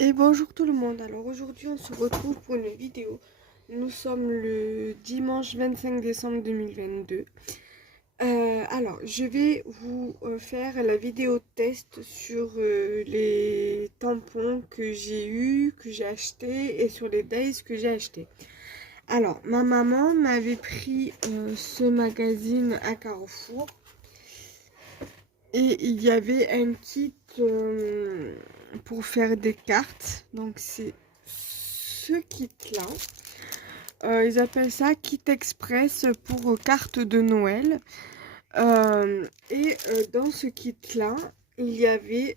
Et bonjour tout le monde, alors aujourd'hui on se retrouve pour une vidéo. Nous sommes le dimanche 25 décembre 2022. Alors je vais vous faire la vidéo test sur les tampons que j'ai eu, que j'ai acheté et sur les days que j'ai acheté. Alors ma maman m'avait pris ce magazine à Carrefour. Et il y avait un kit pour faire des cartes. Donc c'est ce kit-là. Ils appellent ça kit express pour cartes de Noël. Dans ce kit-là, il y avait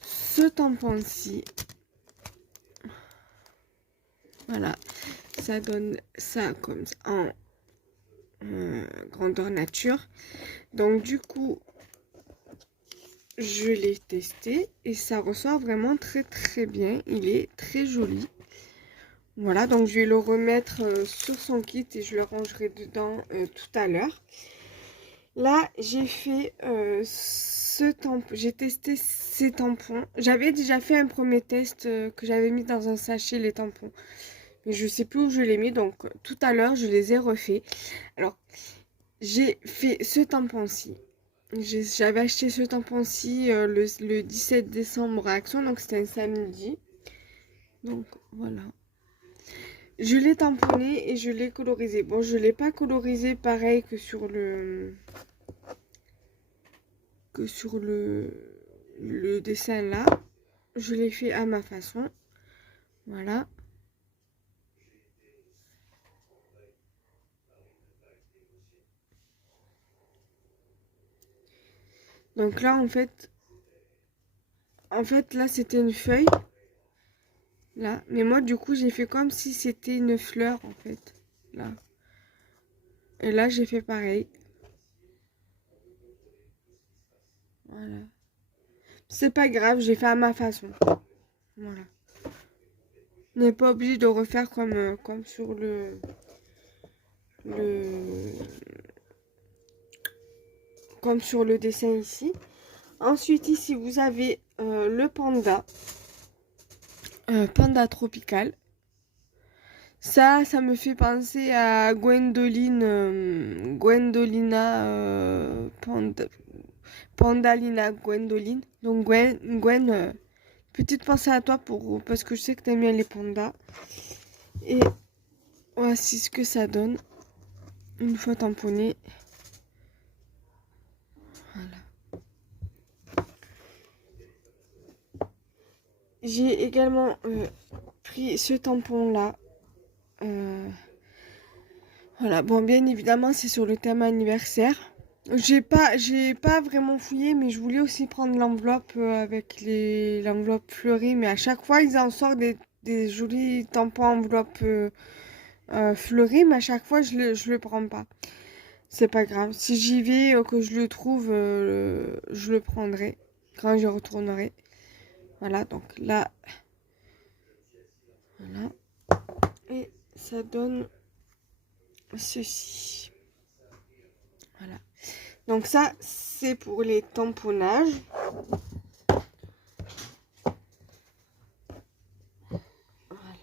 ce tampon-ci. Voilà, ça donne ça comme ça en grandeur nature. Donc du coup, je l'ai testé et ça ressort vraiment très bien. Il est très joli. Voilà, donc je vais le remettre sur son kit et je le rangerai dedans tout à l'heure. Là, j'ai fait ce tampon. J'ai testé ces tampons. J'avais déjà fait un premier test que j'avais mis dans un sachet les tampons. Mais je sais plus où je les ai mis. Donc tout à l'heure, je les ai refaits. Alors, j'ai fait ce tampon-ci. J'avais acheté ce tampon-ci le 17 décembre à Action, donc c'était un samedi. Donc voilà. Je l'ai tamponné et je l'ai colorisé. Bon, je l'ai pas colorisé pareil que sur le dessin là. Je l'ai fait à ma façon. Voilà. Donc là, en fait là, c'était une feuille. Là. Mais moi, du coup, j'ai fait comme si c'était une fleur, en fait. Là. Et là, j'ai fait pareil. Voilà. C'est pas grave, j'ai fait à ma façon. Voilà. On n'est pas obligé de refaire comme sur comme sur le dessin ici. Ensuite, ici, vous avez le panda. Panda tropical. Ça me fait penser à Gwendolina, Pandalina Gwendoline. Donc Gwen, petite pensée à toi parce que je sais que t'aimes bien les pandas. Et voici ce que ça donne une fois tamponné. Voilà. J'ai également pris ce tampon là. Voilà, bon, bien évidemment, c'est sur le thème anniversaire. J'ai pas vraiment fouillé, mais je voulais aussi prendre l'enveloppe avec l'enveloppe fleurie. Mais à chaque fois, ils en sortent des jolis tampons enveloppe fleurie, mais à chaque fois, je le prends pas. C'est pas grave. Si j'y vais, que je le trouve, je le prendrai quand je retournerai. Voilà, donc là, voilà. Et ça donne ceci. Voilà. Donc ça, c'est pour les tamponnages.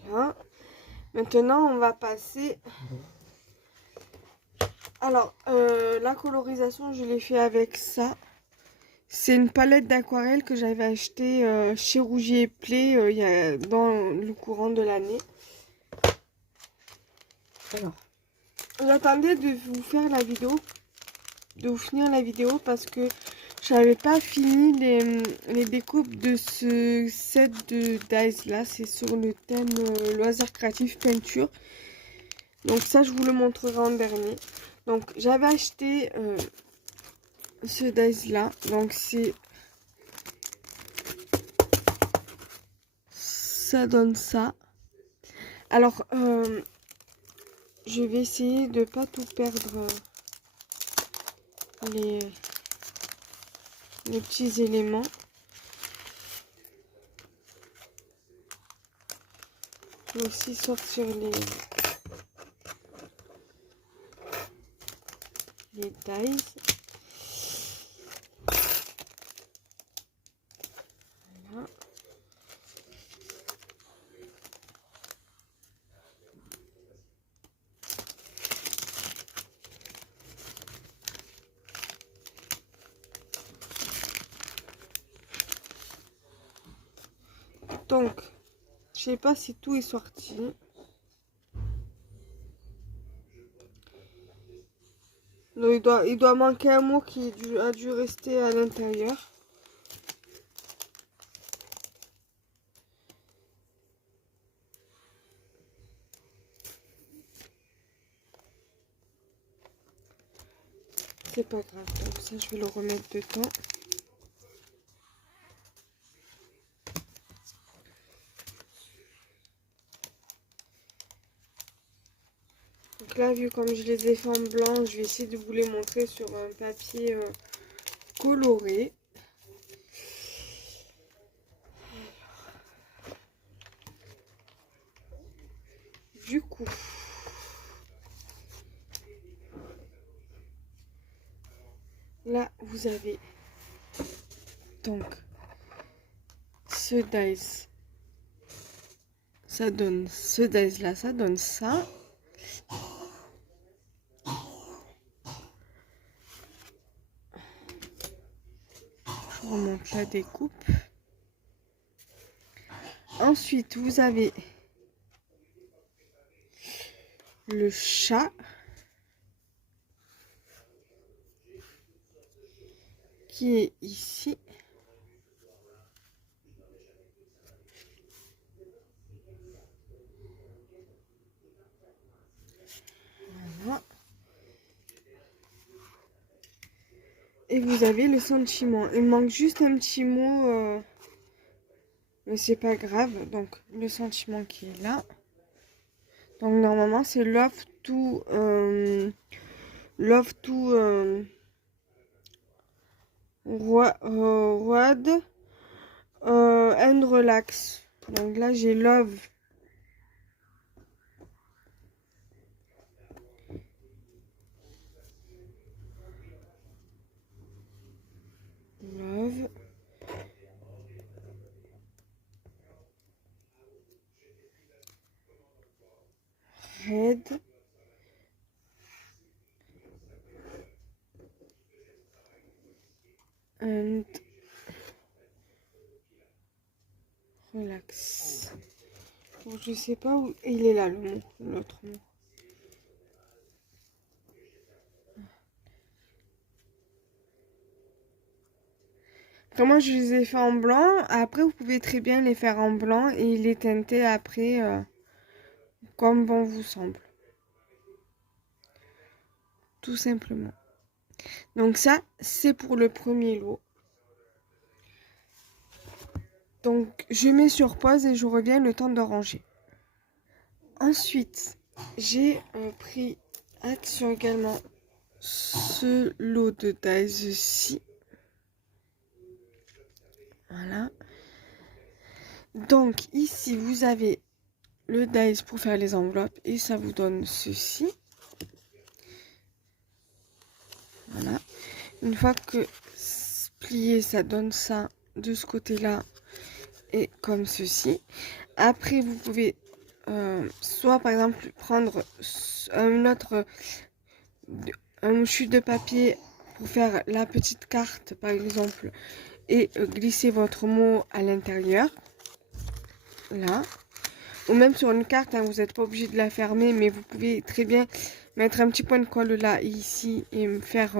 Voilà. Maintenant, on va passer... Alors, la colorisation, je l'ai fait avec ça. C'est une palette d'aquarelle que j'avais achetée chez Rougier et Play dans le courant de l'année. Alors, j'attendais de vous faire la vidéo, de vous finir la vidéo parce que j'avais pas fini les découpes de ce set de dies là. C'est sur le thème loisirs créatifs peinture. Donc ça, je vous le montrerai en dernier. Donc j'avais acheté ce dies là. Donc c'est... Ça donne ça. Alors, je vais essayer de pas tout perdre les petits éléments. Je vais aussi sortir les dies. Voilà. Donc, je sais pas si tout est sorti. Donc, il doit manquer un mot qui a dû rester à l'intérieur. C'est pas grave, donc ça je vais le remettre dedans. Donc là, vu comme je les ai fait en blanc, je vais essayer de vous les montrer sur un papier coloré. Du coup, là vous avez donc ce dice. Ça donne ce dice là, ça donne ça. Je remonte la découpe. Ensuite, vous avez le chat qui est ici. Voilà. Et vous avez le sentiment. Il manque juste un petit mot, mais c'est pas grave. Donc, le sentiment qui est là. Donc, normalement, c'est love to wad and relax. Donc là, j'ai love. Love. Red. And relax. Bon, je sais pas où il est là, le mot, l'autre mot. Vraiment, je les ai fait en blanc. Après, vous pouvez très bien les faire en blanc et les teinter après comme bon vous semble. Tout simplement. Donc ça, c'est pour le premier lot. Donc, je mets sur pause et je reviens le temps de ranger. Ensuite, j'ai pris action également ce lot de dies-ci. Voilà. Donc, ici, vous avez le dies pour faire les enveloppes et ça vous donne ceci. Voilà. Une fois que plié, ça donne ça de ce côté-là et comme ceci. Après, vous pouvez soit par exemple prendre un chute de papier pour faire la petite carte par exemple et glisser votre mot à l'intérieur. Là. Ou même sur une carte, hein, vous n'êtes pas obligé de la fermer, mais vous pouvez très bien mettre un petit point de colle là, ici, et faire,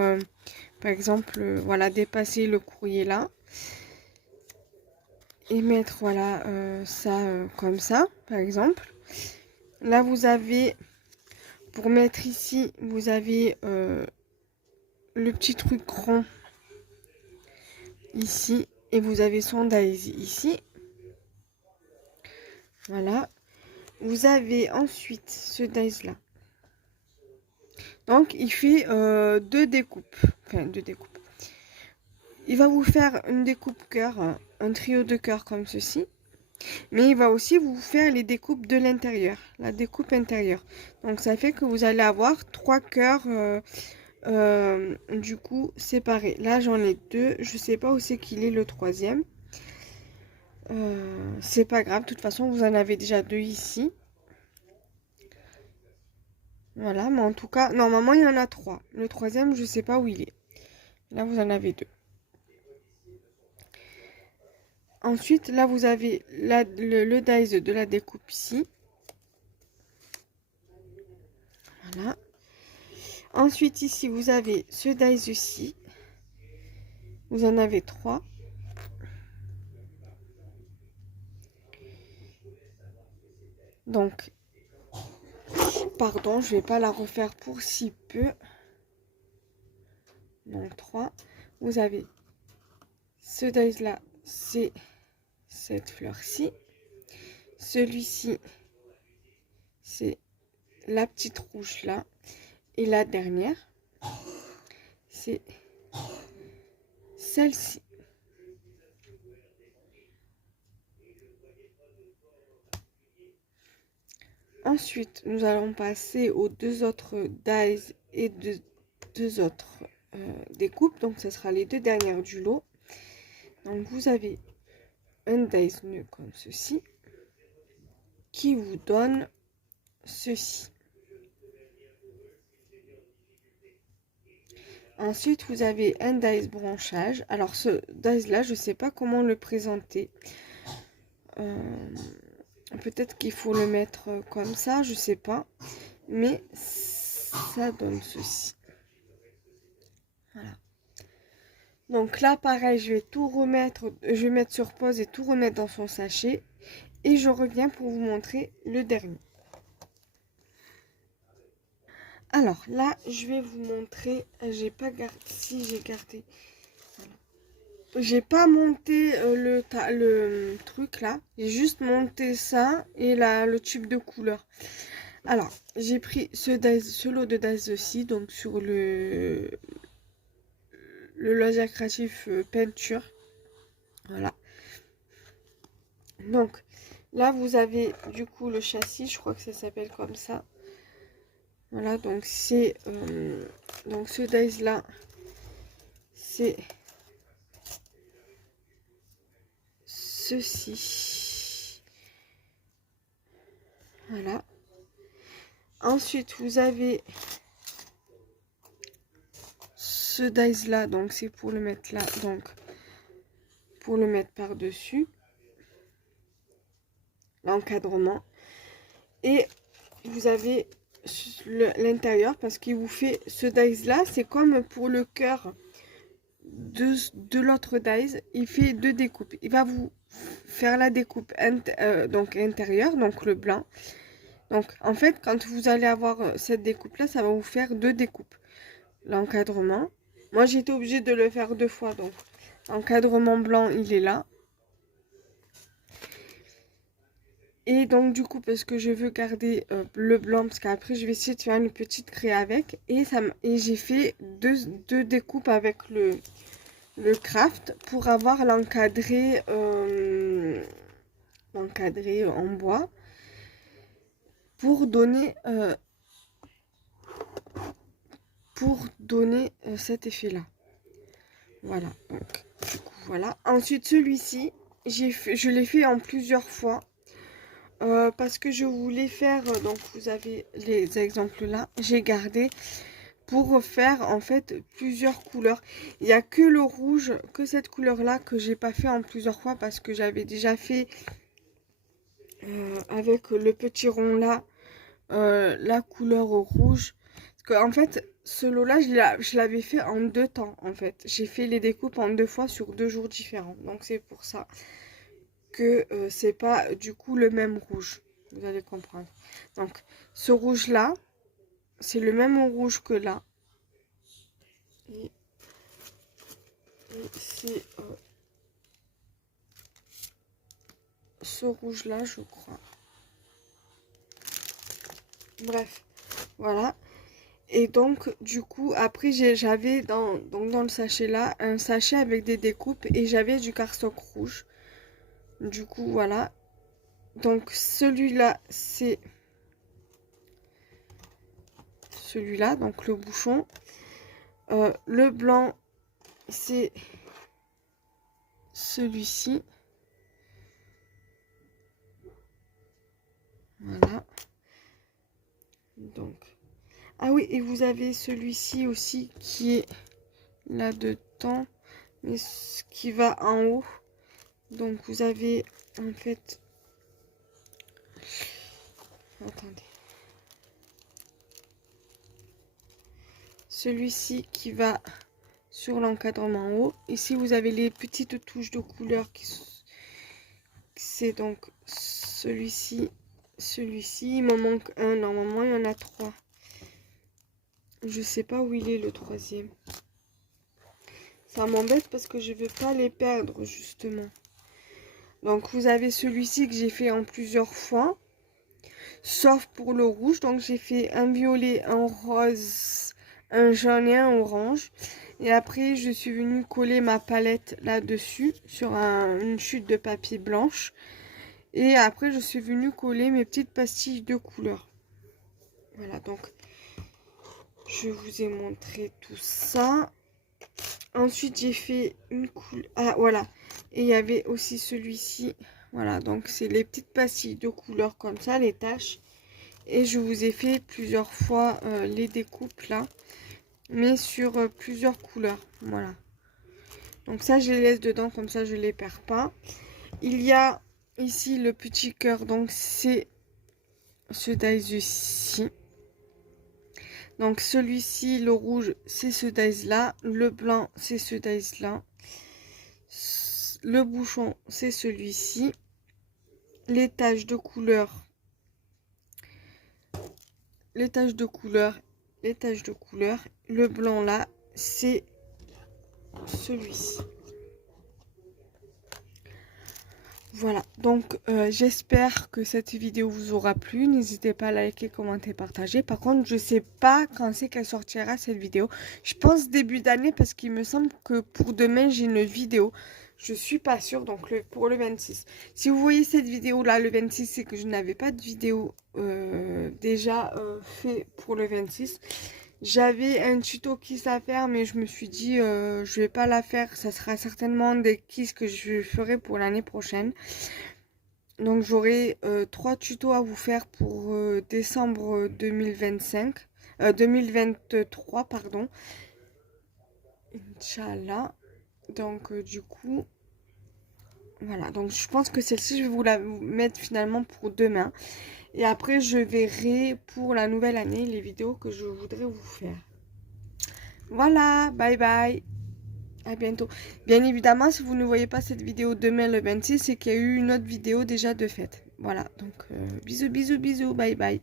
par exemple, voilà, dépasser le courrier là. Et mettre, voilà, ça comme ça, par exemple. Là, vous avez, pour mettre ici, vous avez le petit truc rond ici, et vous avez son daisy ici. Voilà. Vous avez ensuite ce dice là. Donc, il fait deux découpes. Enfin, deux découpes. Il va vous faire une découpe cœur, un trio de cœur comme ceci. Mais il va aussi vous faire les découpes de l'intérieur, la découpe intérieure. Donc, ça fait que vous allez avoir 3 cœurs du coup séparés. Là, j'en ai 2. Je sais pas où c'est qu'il est le troisième. C'est pas grave. De toute façon, vous en avez déjà 2 ici. Voilà, mais en tout cas, normalement, il y en a 3. Le troisième, je sais pas où il est. Là, vous en avez 2. Ensuite, là, vous avez le dies de la découpe ici. Voilà. Ensuite, ici, vous avez ce dies-ci. Vous en avez 3. Donc, pardon, je vais pas la refaire pour si peu. Donc, 3. Vous avez ce dies-là, c'est cette fleur-ci. Celui-ci, c'est la petite rouge là. Et la dernière, c'est celle-ci. Ensuite, nous allons passer aux 2 autres dies et deux autres découpes. Donc, ce sera les 2 dernières du lot. Donc, vous avez un dies nœud comme ceci qui vous donne ceci. Ensuite, vous avez un dies branchage. Alors, ce dies là, je ne sais pas comment le présenter. Peut-être qu'il faut le mettre comme ça, je sais pas. Mais ça donne ceci. Voilà. Donc là, pareil, je vais tout remettre, je vais mettre sur pause et tout remettre dans son sachet. Et je reviens pour vous montrer le dernier. Alors là, je vais vous montrer, j'ai pas gardé, si j'ai gardé. Voilà. J'ai pas monté le truc là, j'ai juste monté ça et le tube de couleur. Alors, j'ai pris ce lot de dies aussi, donc sur le loisir créatif peinture. Voilà. Donc, là, vous avez du coup le châssis, je crois que ça s'appelle comme ça. Voilà, donc c'est... donc ce dies là, c'est ceci. Voilà. Ensuite, vous avez ce dies là, donc c'est pour le mettre là, donc pour le mettre par-dessus l'encadrement. Et vous avez l'intérieur parce qu'il vous fait ce dies là, c'est comme pour le cœur de l'autre dies, il fait 2 découpes. Il va vous faire la découpe donc intérieure, donc le blanc. Donc en fait, quand vous allez avoir cette découpe là, ça va vous faire 2 découpes. L'encadrement, moi j'ai été obligée de le faire 2 fois, donc encadrement blanc il est là. Et donc du coup, parce que je veux garder le blanc, parce qu'après je vais essayer de faire une petite craie avec, et j'ai fait deux découpes avec le craft pour avoir l'encadré en bois, pour donner cet effet là. Voilà, donc du coup voilà. Ensuite celui-ci, je l'ai fait en plusieurs fois parce que je voulais faire, donc vous avez les exemples là, j'ai gardé pour faire en fait plusieurs couleurs. Il n'y a que le rouge, que cette couleur là que j'ai pas fait en plusieurs fois parce que j'avais déjà fait avec le petit rond là la couleur rouge. Parce que en fait ce lot là je l'avais fait en 2 temps en fait. J'ai fait les découpes en 2 fois sur 2 jours différents. Donc c'est pour ça que c'est pas du coup le même rouge. Vous allez comprendre. Donc ce rouge là, c'est le même rouge que là. Et c'est ce rouge là je crois. Bref, voilà. Et donc du coup après j'avais dans le sachet là un sachet avec des découpes et j'avais du cardstock rouge. Du coup voilà. Donc celui-là c'est celui-là, donc le bouchon. Le blanc c'est celui-ci. Voilà. Donc. Ah oui, et vous avez celui-ci aussi qui est là-dedans, mais qui va en haut. Donc vous avez en fait, attendez, celui-ci qui va sur l'encadrement en haut. Ici vous avez les petites touches de couleur qui c'est donc celui-ci, celui-ci. Il m'en manque un, normalement il y en a 3. Je sais pas où il est le 3e. Ça m'embête parce que je veux pas les perdre justement. Donc vous avez celui-ci que j'ai fait en plusieurs fois, sauf pour le rouge. Donc j'ai fait un violet, un rose, un jaune et un orange. Et après je suis venue coller ma palette là-dessus sur une chute de papier blanche. Et après je suis venue coller mes petites pastilles de couleur. Voilà, donc je vous ai montré tout ça. Ensuite j'ai fait une couleur, ah voilà, et il y avait aussi celui-ci. Voilà, donc c'est les petites pastilles de couleur comme ça, les taches. Et je vous ai fait plusieurs fois les découpes là, mais sur plusieurs couleurs. Voilà, donc ça je les laisse dedans, comme ça je les perds pas. Il y a ici le petit cœur, donc c'est ce dies-ci. Donc celui-ci, le rouge, c'est ce dies là, le blanc, c'est ce dies là, le bouchon, c'est celui-ci, les taches de couleur, les taches de couleur, les taches de couleur, le blanc là, c'est celui-ci. Voilà, donc j'espère que cette vidéo vous aura plu. N'hésitez pas à liker, commenter, partager. Par contre, je sais pas quand c'est qu'elle sortira cette vidéo. Je pense début d'année parce qu'il me semble que pour demain j'ai une vidéo. Je suis pas sûre, donc pour le 26. Si vous voyez cette vidéo là, le 26, c'est que je n'avais pas de vidéo déjà fait pour le 26. J'avais un tuto kiss à faire, mais je me suis dit, je vais pas la faire. Ça sera certainement des kiss que je ferai pour l'année prochaine. Donc j'aurai 3 tutos à vous faire pour décembre 2025. 2023, pardon. Inch'Allah. Donc du coup, voilà. Donc je pense que celle-ci, je vais vous la mettre finalement pour demain. Et après, je verrai pour la nouvelle année les vidéos que je voudrais vous faire. Voilà, bye bye. À bientôt. Bien évidemment, si vous ne voyez pas cette vidéo demain le 26, c'est qu'il y a eu une autre vidéo déjà de faite. Voilà, donc bisous, bisous, bisous, bye bye.